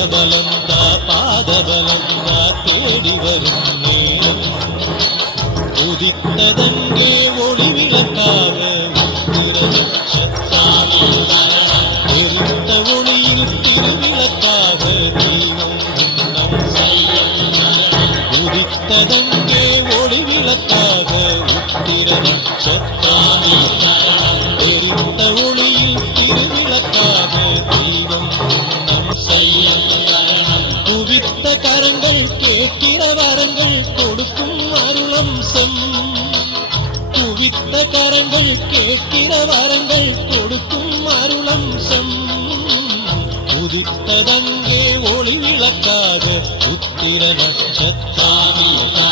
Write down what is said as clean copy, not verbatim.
வேதபலந்தா பாதபலந்தா தேடி வரும் நேரம் உதித்ததங்கே ஒளி விளக்காக எரித்த ஒளியில் திருவிளக்காக தீபம் உதித்ததங்கே ஒளி விளக்காக உத்திர நட்சத்திரம் எரித்த ஒளியில் திருவிளக்காக தீபம் குவித்த கரங்கள் கேட்கிற வரங்கள் கொடுக்கும் அருளம்சம் குவித்த கரங்கள் கேட்கிற வரங்கள் கொடுக்கும் அருளம்சம் உதித்ததங்கே ஒளி விளக்காக உத்திர நட்சத்திரம்